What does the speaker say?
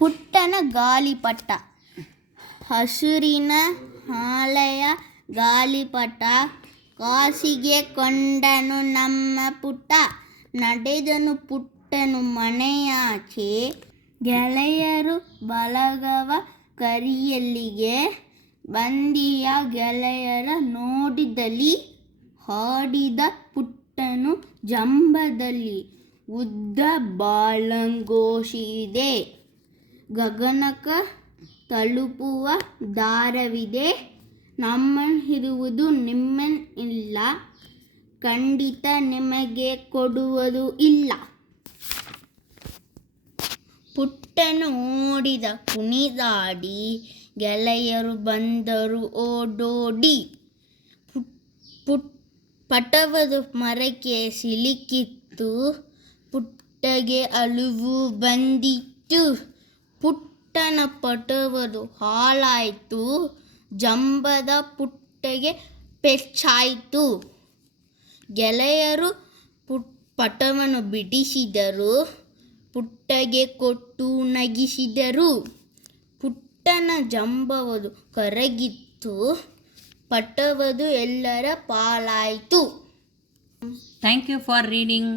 ಪುಟ್ಟನ ಗಾಳಿಪಟ. ಹಸುರಿನ ಹಾಲೆಯ ಗಾಳಿಪಟ ಕಾಸಿಗೆ ಕೊಂಡನು ನಮ್ಮ ಪುಟ್ಟ. ನಡೆದನು ಪುಟ್ಟನು ಮನೆಯಾಚೆ, ಗೆಳೆಯರು ಬಳಗವ ಕರಿಯಲ್ಲಿಗೆ. ಬಂದಿಯ ಗೆಳೆಯರ ನೋಡಿದಲ್ಲಿ, ಹಾಡಿದ ಪುಟ್ಟನು ಜಂಬದಲ್ಲಿ. ಉದ್ದ ಬಾಳಂಗೋಶಿದೆ, ಗಗನಕ ತಲುಪುವ ದಾರವಿದೆ. ನಮ್ಮನ್ನಿರುವುದು ನಿಮ್ಮನ್ ಇಲ್ಲ, ಖಂಡಿತ ನಿಮಗೆ ಕೊಡುವುದು ಇಲ್ಲ. ಪುಟ್ಟನು ಓಡಿದ ಕುಣಿದಾಡಿ, ಗೆಳೆಯರು ಬಂದರು ಓಡೋಡಿ. ಪಟವದು ಮರಕ್ಕೆ ಸಿಲುಕಿತ್ತು, ಪುಟ್ಟಗೆ ಅಳುವು ಬಂದಿತ್ತು. ಪುಟ್ಟನ ಪಟವದು ಹಾಳಾಯ್ತು, ಜಂಬದ ಪುಟ್ಟಗೆ ಪೆಚ್ಚಾಯ್ತು. ಗೆಳೆಯರು ಪಟವನ್ನು ಬಿಡಿಸಿದರು, ಪುಟ್ಟಗೆ ಕೊಟ್ಟು ನಗಿಸಿದರು. ಪುಟ್ಟನ ಜಂಬವದು ಕರಗಿತ್ತು, ಪಟವದು ಎಲ್ಲರ ಪಾಲಾಯಿತು. Thank you for reading.